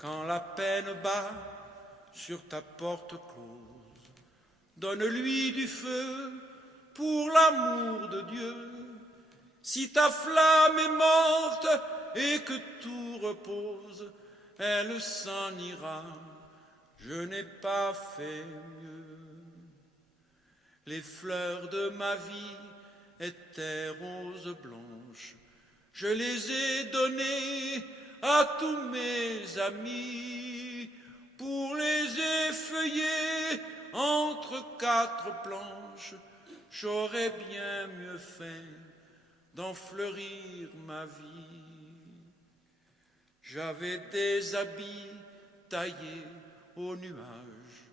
Quand la peine bat sur ta porte close, donne-lui du feu pour l'amour de Dieu. Si ta flamme est morte et que tout repose, elle s'en ira, je n'ai pas fait mieux. Les fleurs de ma vie étaient roses blanches, je les ai données à tous mes amis pour les effeuiller entre quatre planches. J'aurais bien mieux fait d'en fleurir ma vie. J'avais des habits taillés au nuage,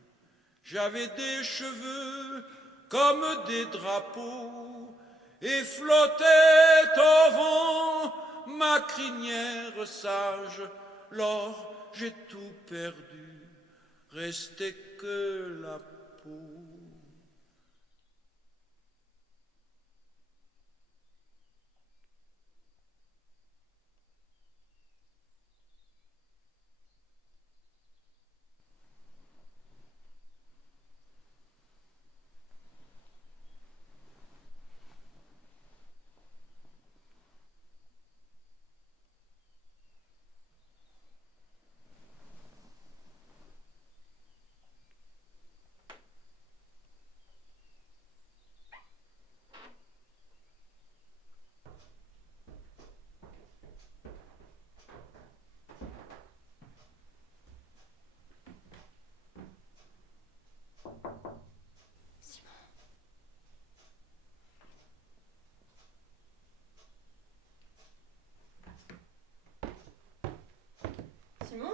j'avais des cheveux comme des drapeaux, et flottait au vent ma crinière sage. Lors j'ai tout perdu, restait que la peau. Simon ?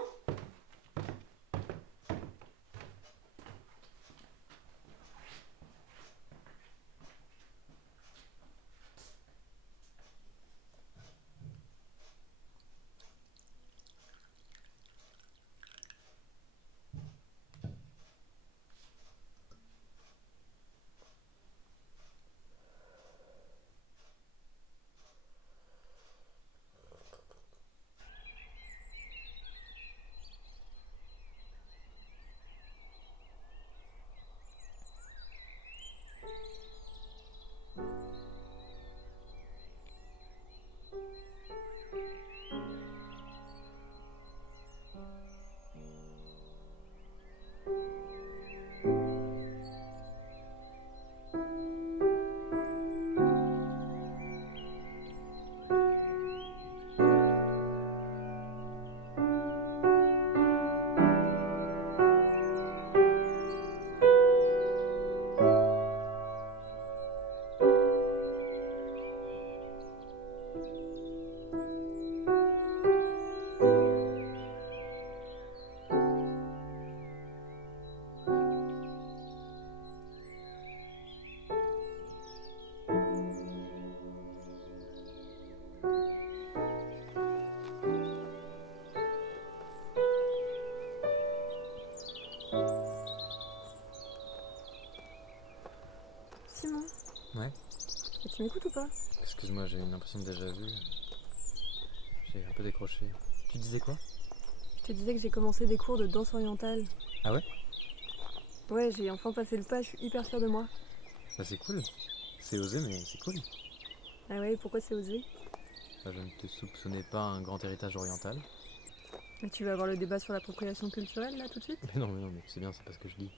Simon ? Ouais. Et tu m'écoutes ou pas ? Excuse-moi, j'ai une impression de déjà vu. J'ai un peu décroché. Tu disais quoi ? Je te disais que j'ai commencé des cours de danse orientale. Ah ouais ? Ouais, j'ai enfin passé le pas, je suis hyper fière de moi. Bah c'est cool. C'est osé, mais c'est cool. Ah ouais, pourquoi c'est osé ? Bah, je ne te soupçonnais pas un grand héritage oriental. Mais tu vas avoir le débat sur l'appropriation culturelle là tout de suite ? Mais c'est bien, c'est pas ce que je dis.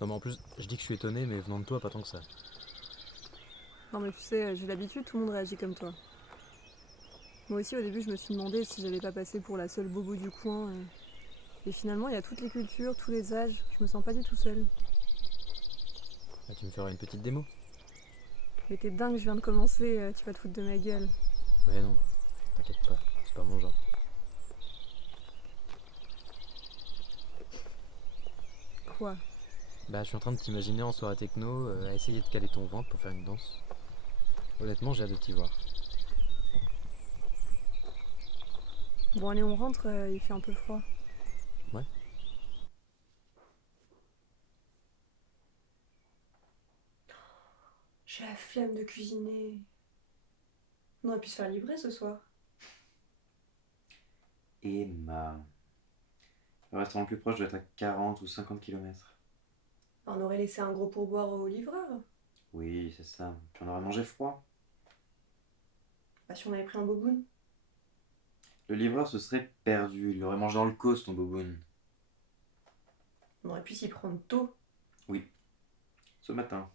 Non mais en plus, je dis que je suis étonné, mais venant de toi, pas tant que ça. Non mais tu sais, j'ai l'habitude, tout le monde réagit comme toi. Moi aussi au début je me suis demandé si j'allais pas passer pour la seule bobo du coin. Et finalement il y a toutes les cultures, tous les âges, je me sens pas du tout seule. Bah tu me feras une petite démo ? Mais t'es dingue, je viens de commencer, tu vas te foutre de ma gueule. Ouais non, t'inquiète pas, c'est pas mon genre. Quoi ? Bah je suis en train de t'imaginer en soirée techno, à essayer de caler ton ventre pour faire une danse. Honnêtement, j'ai hâte de t'y voir. Bon allez on rentre, il fait un peu froid. Ouais. J'ai la flemme de cuisiner. On aurait pu se faire livrer ce soir. Emma, Le restaurant le plus proche doit être à 40 ou 50 kilomètres. On aurait laissé un gros pourboire au livreur. Oui, c'est ça. Puis on aurait mangé froid. Bah, si on avait pris un boboon. Le livreur se serait perdu. Il l'aurait mangé dans le cos, ton boboon. On aurait pu s'y prendre tôt. Oui, ce matin.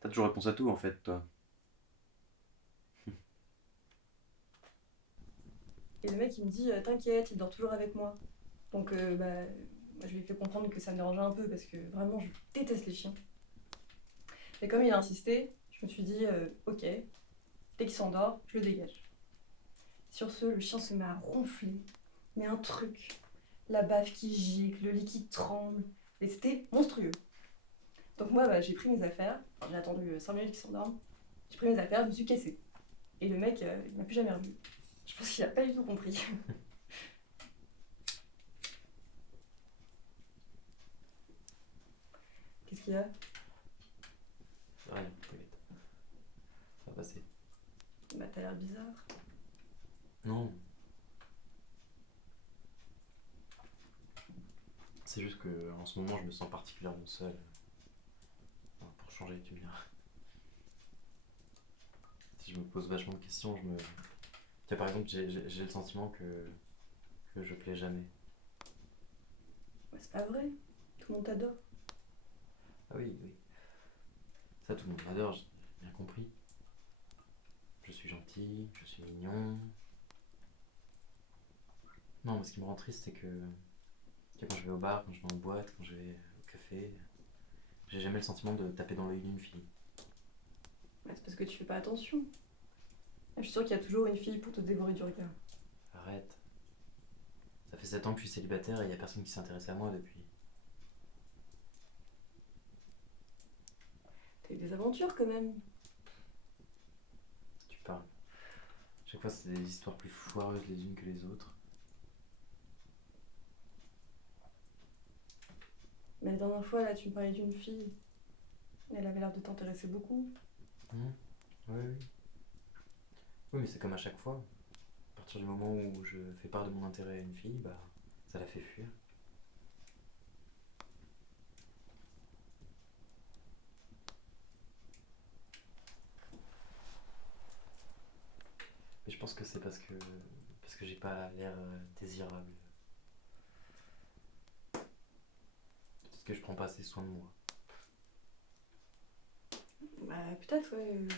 T'as toujours réponse à tout, en fait, toi. Et le mec, il me dit t'inquiète, il dort toujours avec moi. Donc, bah, moi, je lui ai fait comprendre que ça me dérangeait un peu parce que vraiment, je déteste les chiens. Et comme il a insisté, je me suis dit ok, dès qu'il s'endort, je le dégage. Sur ce, le chien se met à ronfler. Mais un truc. La bave qui gicle, le lit qui tremble. Et c'était monstrueux. Donc moi, bah, j'ai pris mes affaires. Enfin, j'ai attendu 5 minutes qu'il s'endorme. J'ai pris mes affaires, je me suis cassée. Et le mec, il m'a plus jamais revu. Je pense qu'il a pas du tout compris. Qu'est-ce qu'il y a? Rien, t'inquiète. Ça va passer. Bah, t'as l'air bizarre. Non. C'est juste que en ce moment, je me sens particulièrement seul. Enfin, pour changer, tu me diras. Si je me pose vachement de questions, je me. Tu vois, par exemple, j'ai le sentiment que je plais jamais. Bah, c'est pas vrai. Tout le monde t'adore. Ah oui, oui. Ça, tout le monde m'adore, j'ai bien compris. Je suis gentil, je suis mignon. Non, mais ce qui me rend triste, c'est que tu vois, quand je vais au bar, quand je vais en boîte, quand je vais au café, j'ai jamais le sentiment de taper dans l'œil d'une fille. Bah, c'est parce que tu fais pas attention. Je suis sûre qu'il y a toujours une fille pour te dévorer du regard. Arrête. Ça fait 7 ans que je suis célibataire et y a personne qui s'intéresse à moi depuis. T'as eu des aventures quand même. Tu parles. Chaque fois, c'est des histoires plus foireuses les unes que les autres. Mais la dernière fois, là, tu me parlais d'une fille. Elle avait l'air de t'intéresser beaucoup. Oui, oui. Oui, mais c'est comme à chaque fois. À partir du moment où je fais part de mon intérêt à une fille, bah, ça la fait fuir. Mais je pense que c'est parce que j'ai pas l'air désirable. Peut-être que je prends pas assez soin de moi. Bah, peut-être, ouais.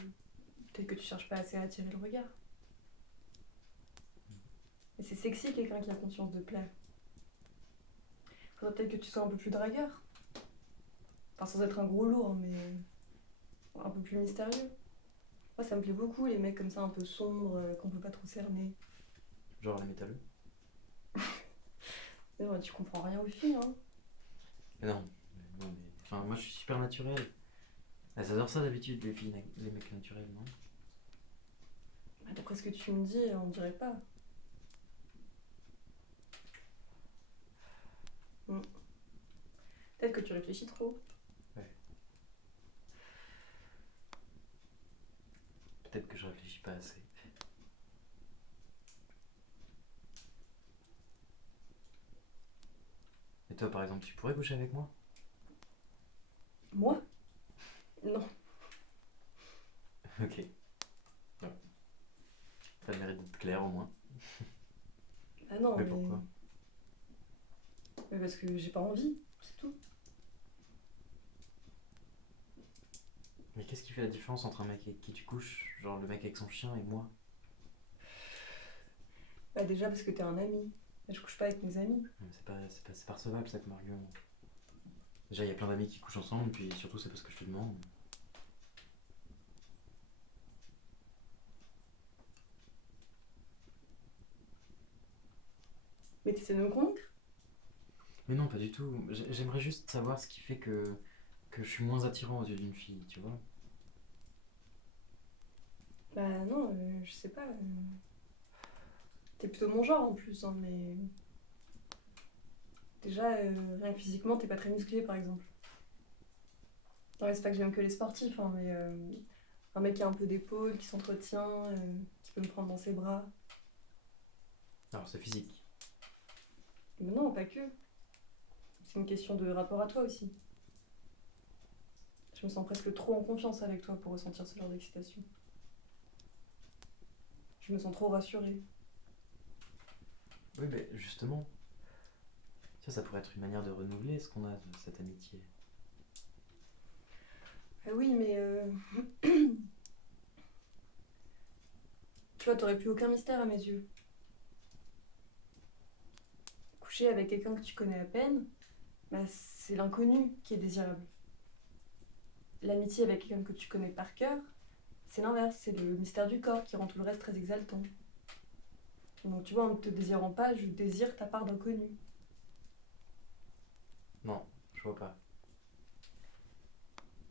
Peut-être que tu cherches pas assez à attirer le regard. Et c'est sexy quelqu'un qui a conscience de plaire. Faudrait peut-être que tu sois un peu plus dragueur. Enfin, sans être un gros lourd, hein, mais un peu plus mystérieux. Moi, ça me plaît beaucoup, les mecs comme ça, un peu sombres, qu'on peut pas trop cerner. Genre les métalleux. Mais ouais, tu comprends rien aux filles, hein. Mais non, non, mais. Enfin, moi je suis super naturel. Elles adorent ça d'habitude, les filles, les mecs naturels, non? Bah, d'après ce que tu me dis, on dirait pas. Hmm. Peut-être que tu réfléchis trop. Ouais. Peut-être que je réfléchis pas assez. Et toi, par exemple, tu pourrais coucher avec moi? Moi? Non. Ok. Ouais. T'as le mérite d'être clair au moins. Ah non, Mais pourquoi? Mais parce que j'ai pas envie, c'est tout. Mais qu'est-ce qui fait la différence entre un mec avec qui tu couches, genre le mec avec son chien et moi? Bah déjà parce que t'es un ami. Je couche pas avec mes amis. Non, c'est pas recevable ça comme argument. Déjà, il y a plein d'amis qui couchent ensemble, puis surtout, c'est parce que je te demande. Mais t'essaies de me convaincre? Mais non, pas du tout. J'aimerais juste savoir ce qui fait que je suis moins attirant aux yeux d'une fille, tu vois. Bah non, je sais pas. T'es plutôt mon genre en plus, hein, mais. Déjà, rien que physiquement, t'es pas très musclé par exemple. Ouais, c'est pas que j'aime que les sportifs, hein, mais un mec qui a un peu d'épaule, qui s'entretient, qui peut me prendre dans ses bras. Alors, c'est physique. Mais non, pas que. C'est une question de rapport à toi aussi. Je me sens presque trop en confiance avec toi pour ressentir ce genre d'excitation. Je me sens trop rassurée. Oui, mais justement, ça pourrait être une manière de renouveler ce qu'on a de cette amitié. Oui, mais tu vois, t'aurais plus aucun mystère à mes yeux. Coucher avec quelqu'un que tu connais à peine, bah, c'est l'inconnu qui est désirable. L'amitié avec quelqu'un que tu connais par cœur, c'est l'inverse, c'est le mystère du corps qui rend tout le reste très exaltant. Donc tu vois, en ne te désirant pas, je désire ta part d'inconnu. Non, je vois pas.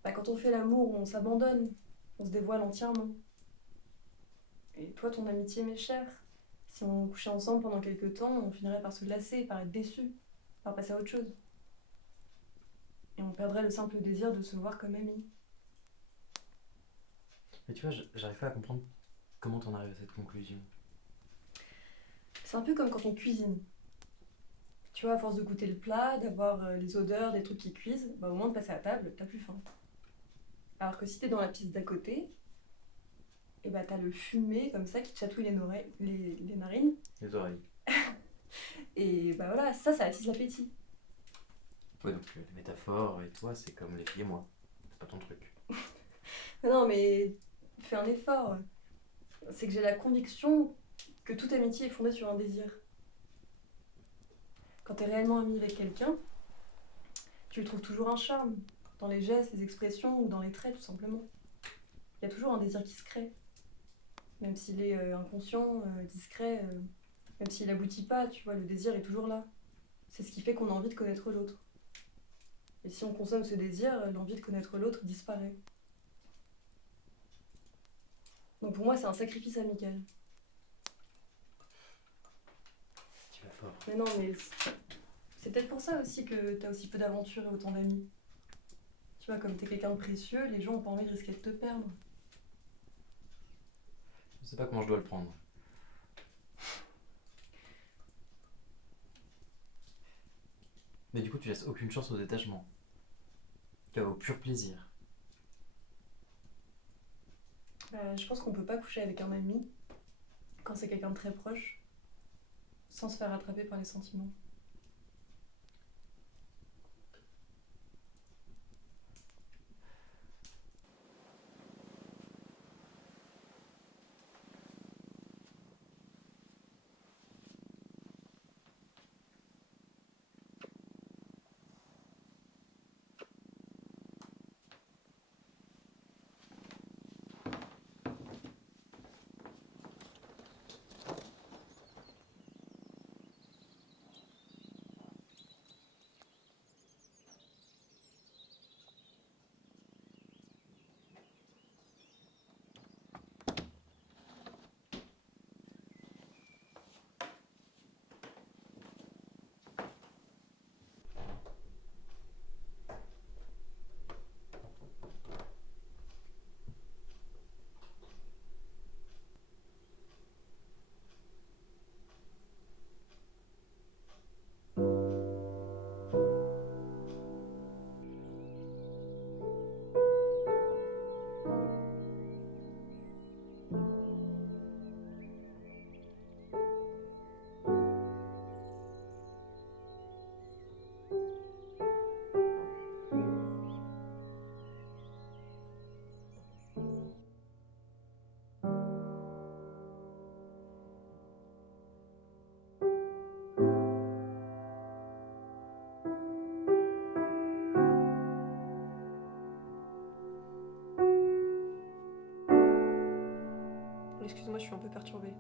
Bah, quand on fait l'amour, on s'abandonne, on se dévoile entièrement. Et toi, ton amitié m'est chère. Si on couchait ensemble pendant quelques temps, on finirait par se lasser, par être déçu, par passer à autre chose. Et on perdrait le simple désir de se voir comme amis. Mais tu vois, j'arrive pas à comprendre comment t'en arrives à cette conclusion. C'est un peu comme quand on cuisine. Tu vois, à force de goûter le plat, d'avoir les odeurs des trucs qui cuisent, bah, au moment de passer à table, t'as plus faim. Alors que si t'es dans la pièce d'à côté, et bah t'as le fumé comme ça qui te chatouille les narines. Les oreilles. Et bah voilà, ça attise l'appétit. Ouais, donc les métaphores et toi, c'est comme les filles et moi. C'est pas ton truc. Non, mais fais un effort. C'est que j'ai la conviction que toute amitié est fondée sur un désir. Quand t'es réellement ami avec quelqu'un, tu lui trouves toujours un charme. Dans les gestes, les expressions ou dans les traits, tout simplement. Il y a toujours un désir qui se crée. Même s'il est inconscient, discret, même s'il aboutit pas, tu vois, le désir est toujours là. C'est ce qui fait qu'on a envie de connaître l'autre. Et si on consomme ce désir, l'envie de connaître l'autre disparaît. Donc pour moi, c'est un sacrifice amical. Tu vas fort. Mais non, mais c'est peut-être pour ça aussi que t'as aussi peu d'aventures et autant d'amis. Tu vois, comme t'es quelqu'un de précieux, les gens ont pas envie de risquer de te perdre. Je sais pas comment je dois le prendre. Mais du coup, tu laisses aucune chance au détachement. Au pur plaisir. Je pense qu'on peut pas coucher avec un ami, quand c'est quelqu'un de très proche, sans se faire attraper par les sentiments. Excuse-moi, je suis un peu perturbée.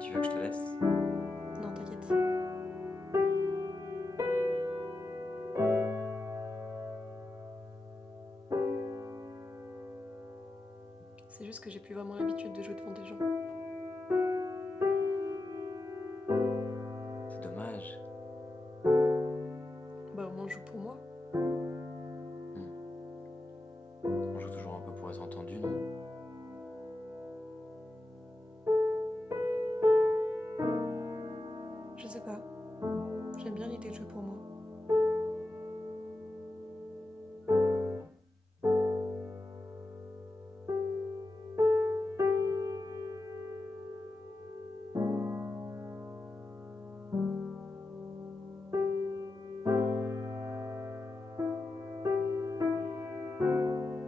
Tu veux que je te laisse? Non, t'inquiète. C'est juste que j'ai plus vraiment l'habitude de jouer devant des gens. C'est dommage. Bah au moins je joue pour moi. On joue toujours un peu pour être entendu, non? Je sais pas. J'aime bien l'idée de jouer pour moi.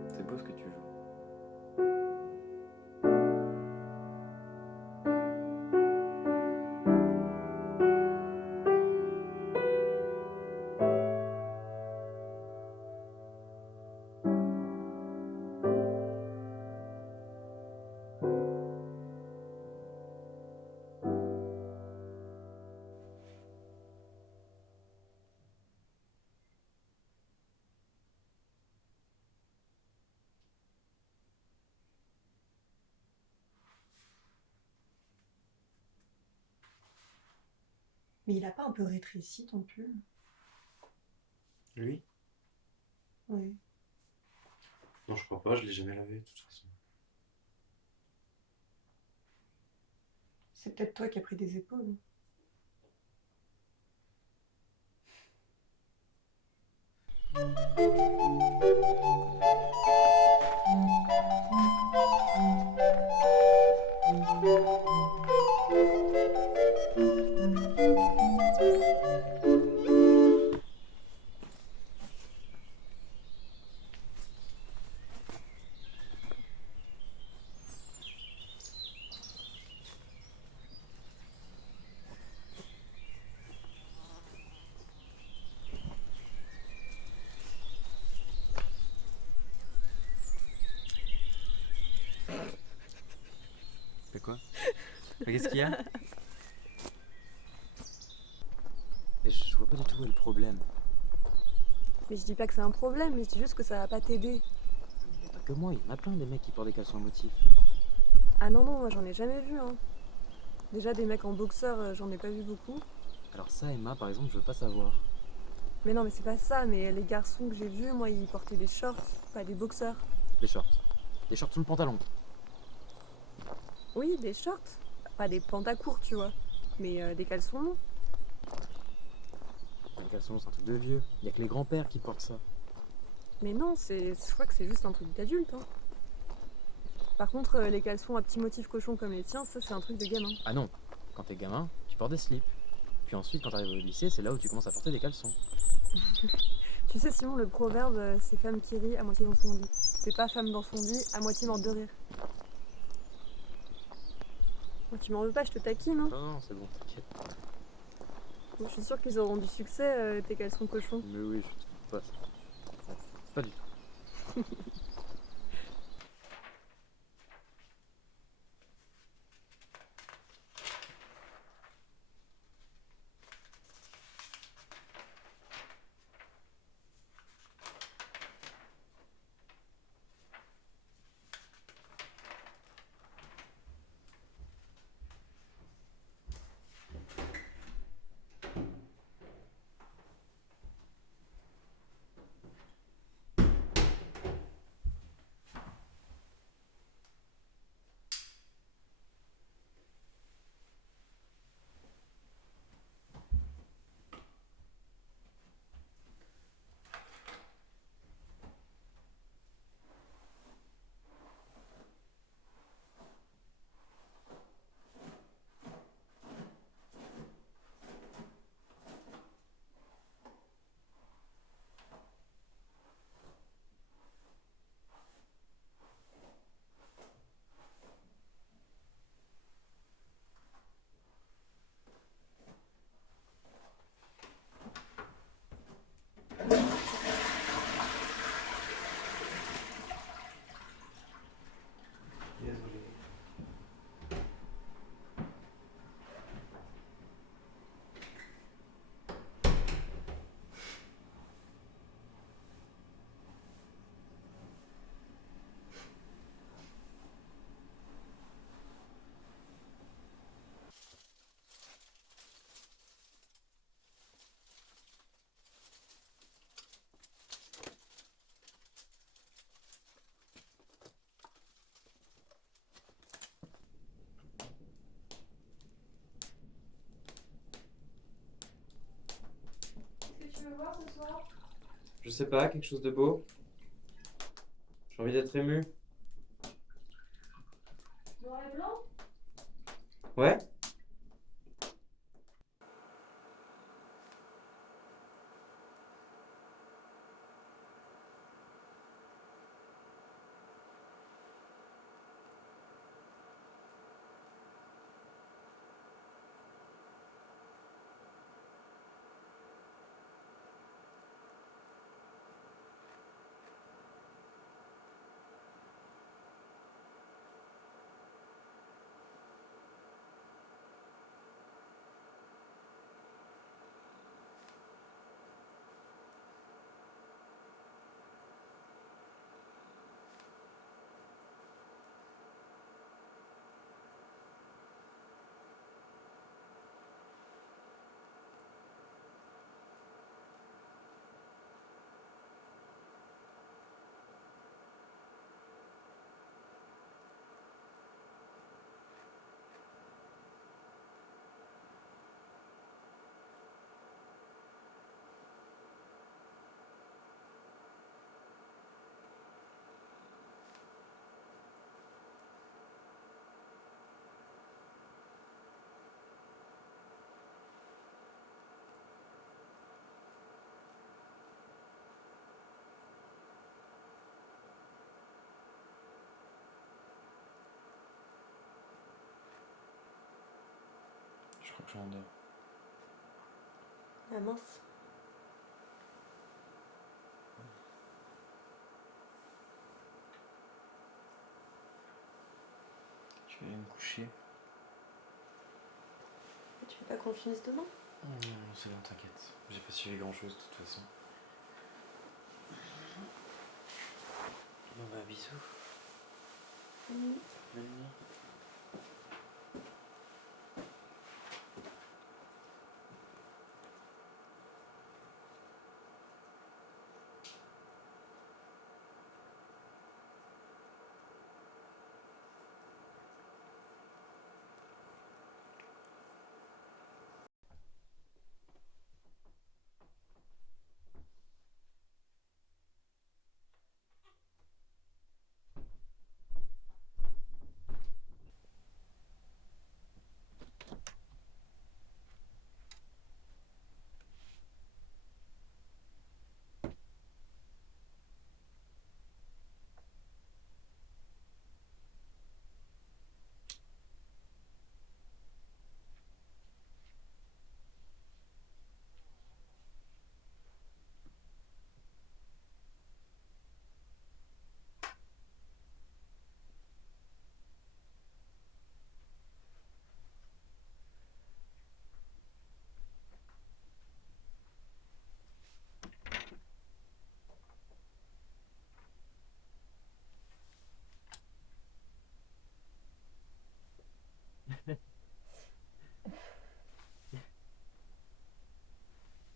C'est beau ce que tu joues. Mais il a pas un peu rétréci ton pull? Lui? Oui. Non, je crois pas, je l'ai jamais lavé de toute façon. C'est peut-être toi qui as pris des épaules. C'est quoi? Qu'est-ce qu'il y a? Mais je vois pas du tout où est le problème. Mais je dis pas que c'est un problème, mais je dis juste que ça va pas t'aider. Il y a pas que moi, il y en a plein des mecs qui portent des caleçons à motifs. Ah non, non, moi j'en ai jamais vu, hein. Déjà des mecs en boxeur, j'en ai pas vu beaucoup. Alors ça, Emma, par exemple, je veux pas savoir. Mais non, mais c'est pas ça, mais les garçons que j'ai vus, moi, ils portaient des shorts, pas des boxeurs. Des shorts. Des shorts sous le pantalon. Oui, des shorts. Pas des pantas courts, tu vois. Mais des caleçons, non. Un caleçon, c'est un truc de vieux. Il y a que les grands-pères qui portent ça. Mais non, je crois que c'est juste un truc d'adulte, hein. Par contre, les caleçons à petits motifs cochons comme les tiens, ça, c'est un truc de gamin. Ah non, quand t'es gamin, tu portes des slips. Puis ensuite, quand t'arrives au lycée, c'est là où tu commences à porter des caleçons. Tu sais, Simon, le proverbe, c'est femme qui rit à moitié dans son lit. C'est pas femme dans son lit à moitié morte de rire. Oh, tu m'en veux pas, je te taquine, hein. Non, non, c'est bon, t'inquiète. Je suis sûre qu'ils auront du succès, tes caleçons cochons. Mais oui, je te dis pas ça. Pas du tout. Je sais pas, quelque chose de beau. J'ai envie d'être ému. Noir et blanc? Ouais? Je crois que je m'endors. Ah mince. Je vais aller me coucher. Tu veux pas qu'on finisse demain? Non, c'est bon, t'inquiète. J'ai pas suivi grand chose de toute façon. Bon bah bisous. Mhm. Bonne nuit.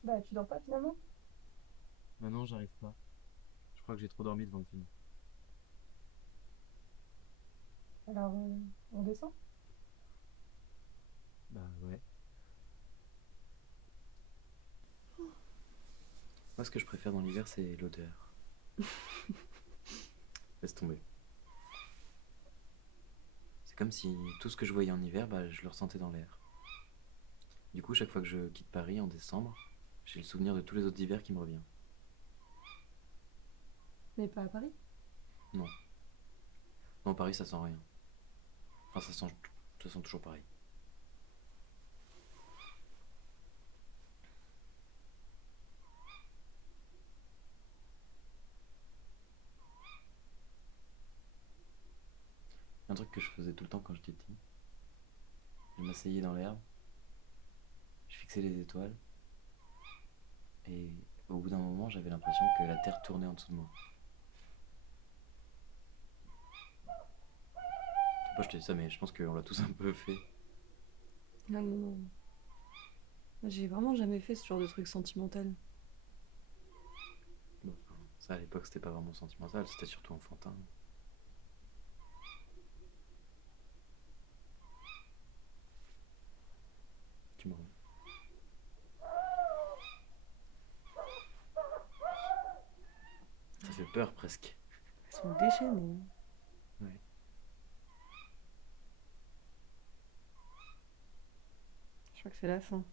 Bah tu dors pas finalement? Bah non, j'arrive pas. Je crois que j'ai trop dormi devant le film. Alors on descend? Bah ouais. Moi, ce que je préfère dans l'hiver, c'est l'odeur. Laisse tomber. C'est comme si tout ce que je voyais en hiver, bah, je le ressentais dans l'air. Du coup, chaque fois que je quitte Paris en décembre, j'ai le souvenir de tous les autres hivers qui me revient. Mais pas à Paris. Non. Non, Paris, ça sent rien. Enfin, ça sent toujours pareil. Un truc que je faisais tout le temps quand j'étais petit. Je m'asseyais dans l'herbe, je fixais les étoiles, et au bout d'un moment, j'avais l'impression que la terre tournait en dessous de moi. Moi, je te dis ça, mais je pense qu'on l'a tous un peu fait. Ah non, non. J'ai vraiment jamais fait ce genre de truc sentimental. Bon, enfin, ça, à l'époque, c'était pas vraiment sentimental, c'était surtout enfantin. Tu me remets. peur presque. Elles sont déchaînées. Ouais. Je crois que c'est la fin.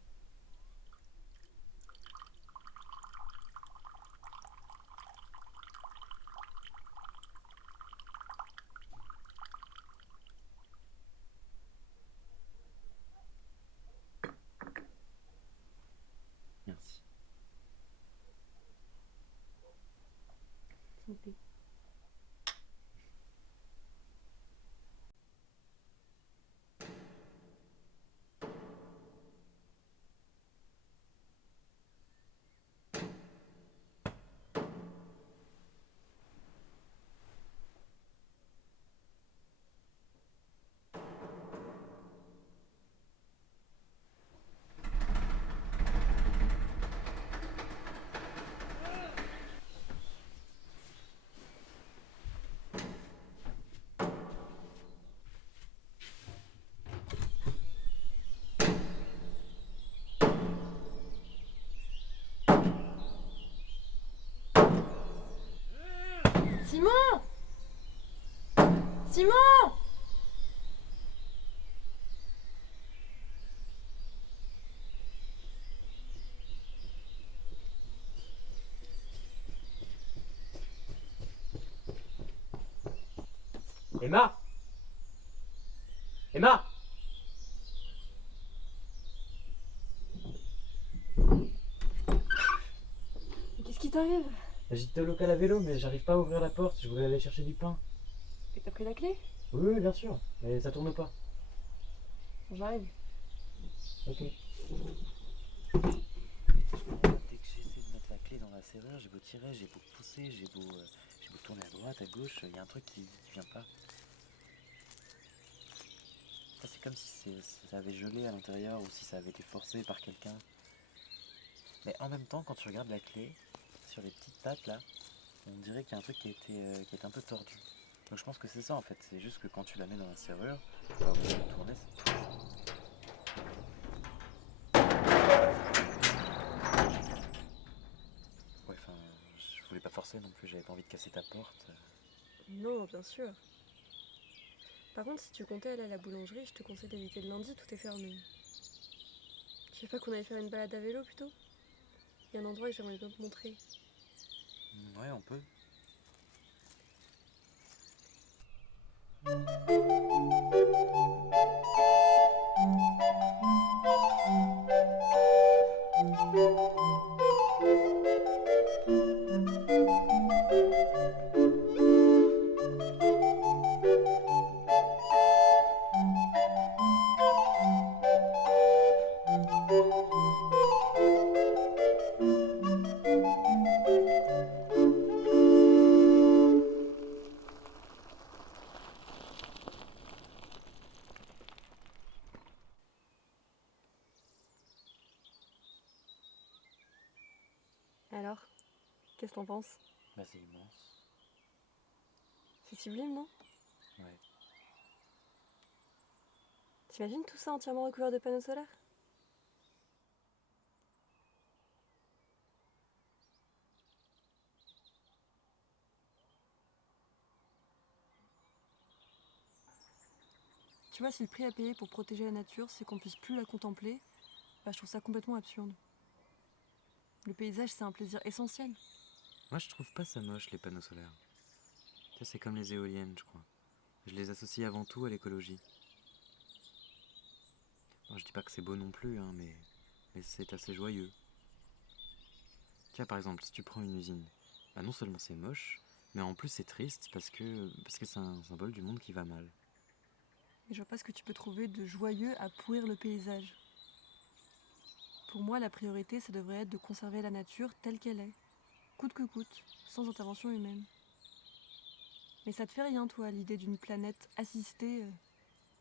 Merci. Santé. Simon! Simon! Emma! Emma! Qu'est-ce qui t'arrive? J'étais au local à vélo, mais j'arrive pas à ouvrir la porte. Je voulais aller chercher du pain. Et t'as pris la clé? Oui, bien sûr, mais ça tourne pas. J'arrive. Ok. Dès que j'essaie de mettre la clé dans la serrure, j'ai beau tirer, j'ai beau pousser, j'ai beau tourner à droite, à gauche, il y a un truc qui vient pas. Ça, c'est comme si ça avait gelé à l'intérieur ou si ça avait été forcé par quelqu'un. Mais en même temps, quand tu regardes la clé, sur les petites pattes là, on dirait qu'il y a un truc qui est un peu tordu. Donc je pense que c'est ça en fait, c'est juste que quand tu la mets dans la serrure, tu vas obligé de tourner. Ouais, enfin, je voulais pas forcer non plus, j'avais pas envie de casser ta porte. Non, bien sûr. Par contre, si tu comptais aller à la boulangerie, je te conseille d'éviter le lundi, tout est fermé. Tu sais pas qu'on allait faire une balade à vélo plutôt? Il y a un endroit que j'aimerais bien te montrer. Ouais, on peut. Alors, qu'est-ce que t'en penses? Bah c'est immense. C'est sublime, non? Ouais. T'imagines tout ça entièrement recouvert de panneaux solaires? Tu vois, si le prix à payer pour protéger la nature, c'est qu'on puisse plus la contempler, bah je trouve ça complètement absurde. Le paysage, c'est un plaisir essentiel. Moi je trouve pas ça moche les panneaux solaires. Ça c'est comme les éoliennes je crois. Je les associe avant tout à l'écologie. Bon, je dis pas que c'est beau non plus, hein, mais c'est assez joyeux. Tiens par exemple, si tu prends une usine, bah non seulement c'est moche, mais en plus c'est triste parce que c'est un symbole du monde qui va mal. Et je vois pas ce que tu peux trouver de joyeux à pourrir le paysage. Pour moi, la priorité, ça devrait être de conserver la nature telle qu'elle est, coûte que coûte, sans intervention humaine. Mais ça te fait rien, toi, l'idée d'une planète assistée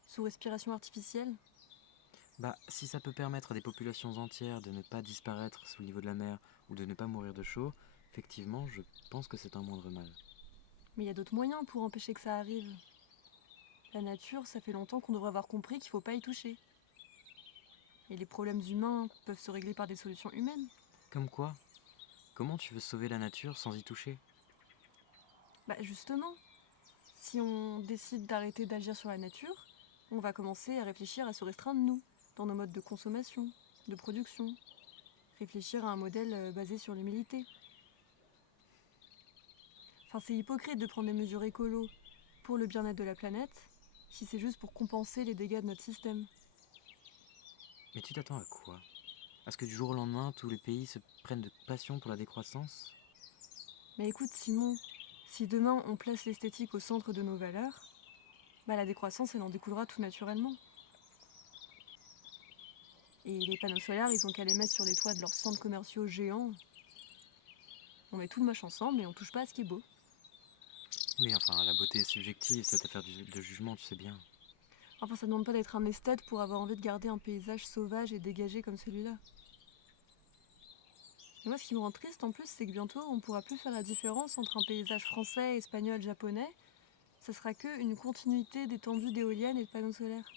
sous respiration artificielle? Bah si ça peut permettre à des populations entières de ne pas disparaître sous le niveau de la mer ou de ne pas mourir de chaud, effectivement je pense que c'est un moindre mal. Mais il y a d'autres moyens pour empêcher que ça arrive. La nature, ça fait longtemps qu'on devrait avoir compris qu'il faut pas y toucher. Et les problèmes humains peuvent se régler par des solutions humaines. Comme quoi? Comment tu veux sauver la nature sans y toucher? Bah justement, si on décide d'arrêter d'agir sur la nature, on va commencer à réfléchir à se restreindre nous, dans nos modes de consommation, de production. Réfléchir à un modèle basé sur l'humilité. Enfin, c'est hypocrite de prendre des mesures écolo pour le bien-être de la planète, si c'est juste pour compenser les dégâts de notre système. Mais tu t'attends à quoi? À ce que du jour au lendemain, tous les pays se prennent de passion pour la décroissance? Mais écoute Simon, si demain on place l'esthétique au centre de nos valeurs, bah la décroissance elle en découlera tout naturellement. Et les panneaux solaires, ils ont qu'à les mettre sur les toits de leurs centres commerciaux géants. On met tout le moche ensemble et on touche pas à ce qui est beau. Oui, enfin, la beauté est subjective, cette affaire de jugement, tu sais bien. Enfin, ça demande pas d'être un esthète pour avoir envie de garder un paysage sauvage et dégagé comme celui-là. Et moi, ce qui me rend triste en plus, c'est que bientôt, on pourra plus faire la différence entre un paysage français, espagnol, japonais. Ça sera que une continuité d'étendues d'éoliennes et de panneaux solaires.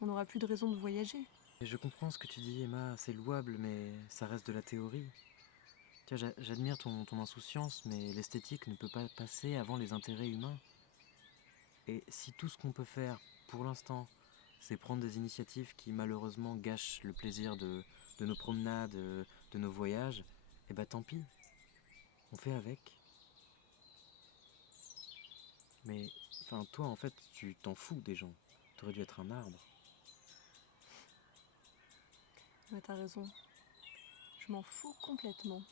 On n'aura plus de raison de voyager. Et je comprends ce que tu dis, Emma, c'est louable, mais ça reste de la théorie. Tiens, j'admire ton insouciance, mais l'esthétique ne peut pas passer avant les intérêts humains. Et si tout ce qu'on peut faire, pour l'instant, c'est prendre des initiatives qui malheureusement gâchent le plaisir de nos promenades, de nos voyages, eh ben tant pis, on fait avec. Mais, enfin, toi en fait, tu t'en fous des gens. T'aurais dû être un arbre. Ouais, t'as raison. Je m'en fous complètement.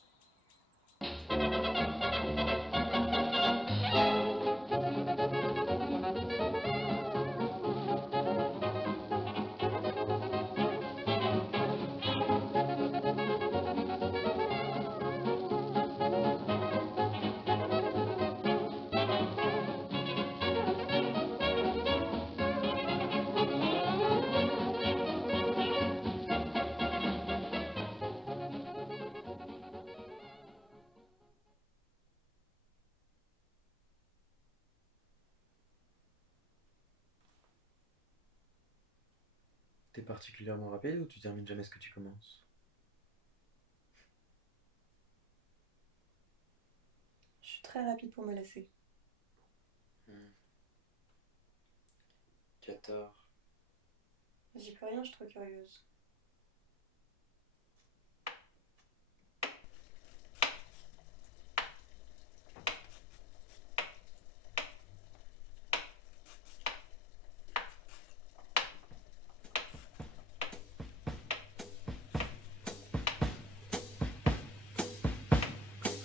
T'es particulièrement rapide ou tu termines jamais ce que tu commences? Je suis très rapide pour me lasser. Tu as tort. J'y peux rien, je suis trop curieuse.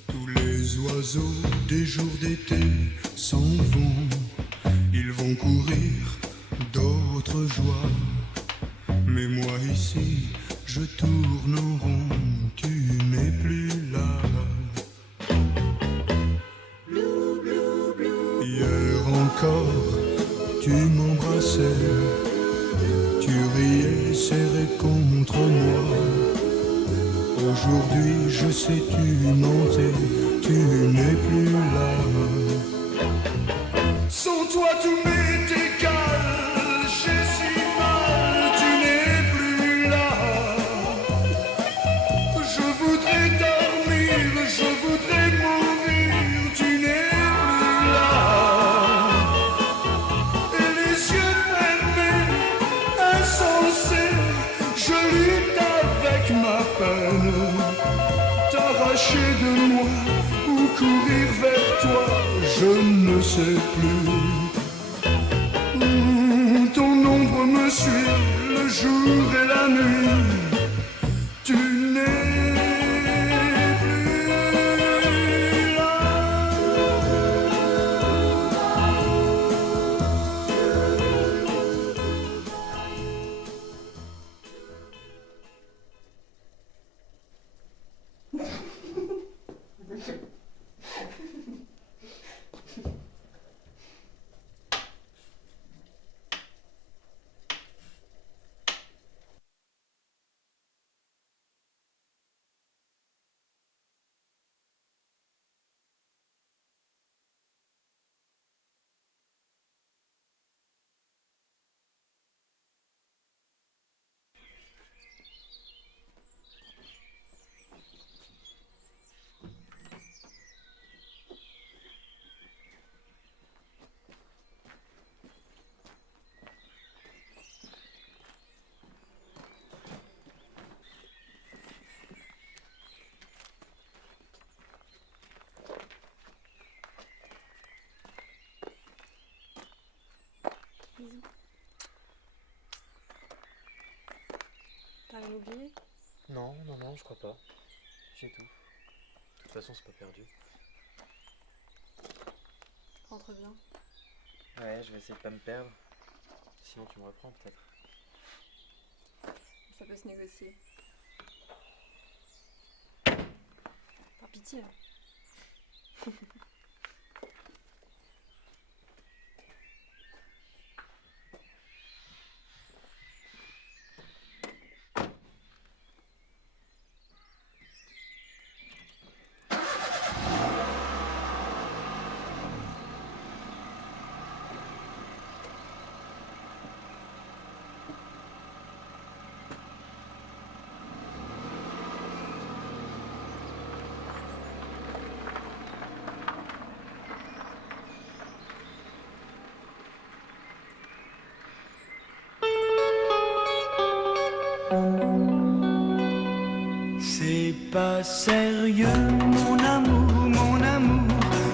Tous les oiseaux des jours d'été s'en vont, ils vont courir d'autres joies. Mais moi ici, je tourne en rond, tu n'es plus là. Hier encore, tu m'embrassais, tu riais serré contre moi. Aujourd'hui je sais tu mentais, tu n'es plus là. Sans toi tout m'est égal, j'ai si mal, tu n'es plus là. Je voudrais dormir, je voudrais mourir, tu n'es plus là. Et les yeux fermés, insensés, je lutte avec ma peine. T'arracher de moi ou courir vers toi, je ne sais plus. Ton ombre me suit le jour et la nuit. Bisous. T'as rien oublié? Non, non, non, je crois pas. J'ai tout. De toute façon, c'est pas perdu. Rentre bien. Ouais, je vais essayer de pas me perdre. Sinon, tu me reprends peut-être. Ça peut se négocier. Par pitié. C'est pas sérieux, mon amour,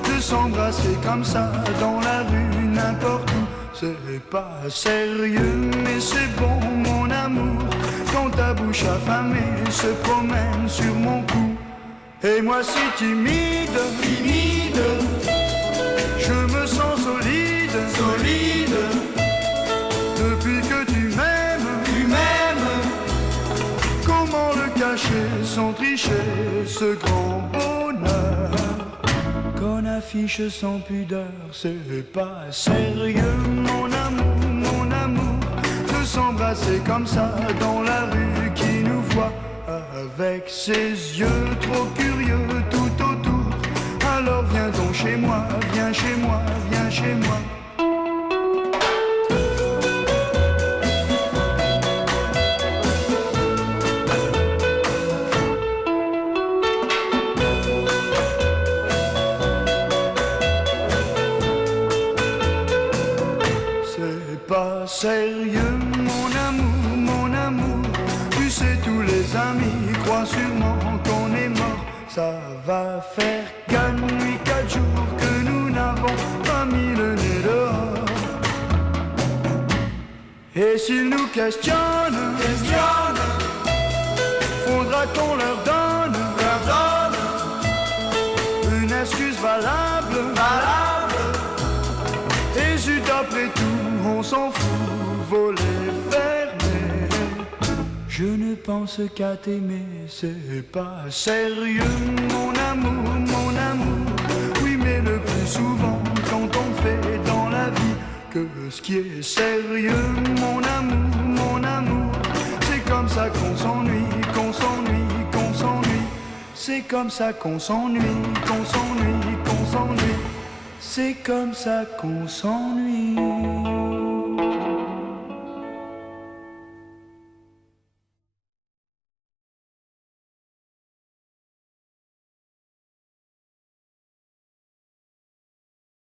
de s'embrasser comme ça dans la rue, n'importe où. C'est pas sérieux, mais c'est bon, mon amour, quand ta bouche affamée se promène sur mon cou. Et moi si timide, timide, je me sens solide, solide, depuis que tu m'aimes, tu m'aimes. Comment le cacher sans tricher, ce grand bonheur qu'on affiche sans pudeur? C'est pas sérieux, mon amour, de s'embrasser comme ça dans la rue, qui nous voit avec ses yeux trop curieux tout autour. Alors viens donc chez moi, viens chez moi, viens chez moi. Pas sérieux, mon amour, tu sais tous les amis croient sûrement qu'on est mort. Ça va faire 4 nuits, 4 jours que nous n'avons pas mis le nez dehors. Et s'ils nous questionnent, faudra qu'on leur donne une excuse valable. Et zut, après tout, on s'en fout, voler fermé. Je ne pense qu'à t'aimer, c'est pas sérieux, mon amour. Oui, mais le plus souvent, quand on fait dans la vie que ce qui est sérieux, mon amour, c'est comme ça qu'on s'ennuie. C'est comme ça qu'on s'ennuie. C'est comme ça qu'on s'ennuie.